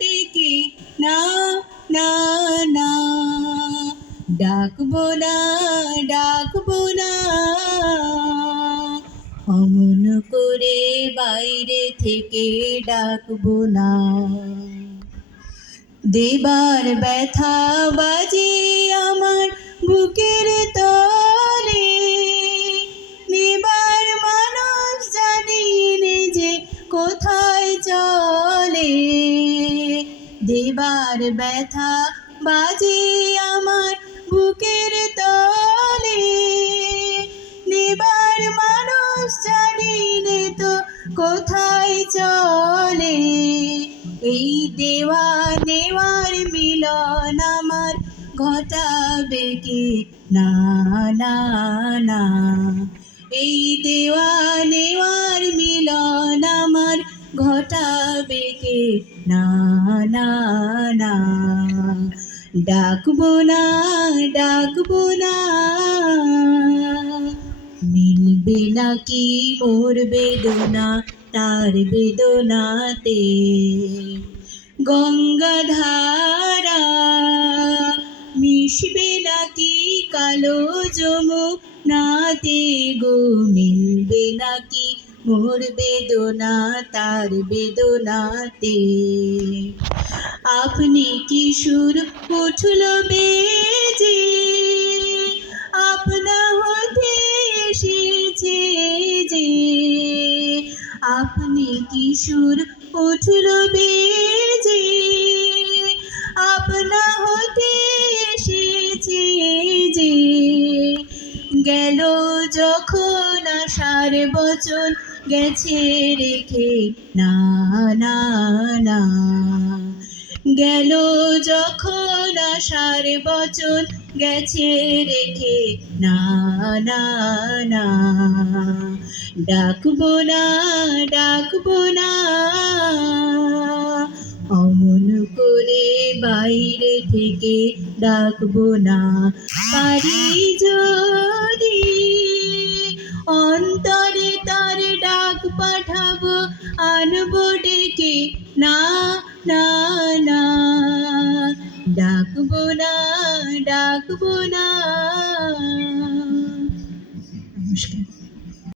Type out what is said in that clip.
ডেকে না না না। ডাকবো না ডাকবো না। অমন করে বাইরে থেকে ডাকবো না। দেবার ব্যথা বাজে আমার বুকের তলে। নেবার মানুষ জানি যে কোথায় চলে দেবার ব্যথা বাজে আমার বুকের তলে। নেবার মানুষ জানিনে তো কোথায় চলে। এই দেওয়া নেওয়ার মিলন আমার ঘটাবে কি? না না না। কে না না না। ডাকবো না ডাকবো না। মিলবে নাকি মোর বেদনা, তার বেদনাতে? গঙ্গাধারা, মিশবে নাকি কালো জমু নাতে গো? মিলবে নাকি মোর বেদনা, তার বেদনাতে। আপনি কি সুর উঠল বেজে? আপনা হতে এসেছে যে। আপনি কি সুর উঠল বেজে? আপনা হতে এসেছে যে। গেল যখন আসার বচন গেছে রেখে, না না না। গেল যখন আসার বচন গেছে রেখে, না না না। ডাকবো না ডাকবো না। অমন করে বাইরে থেকে ডাকবো না। পারি যদি অন্তরে তার ডাক পাঠাবো আনব ডেকে না না না। ডাকবো না ডাকবো না। নমস্কার।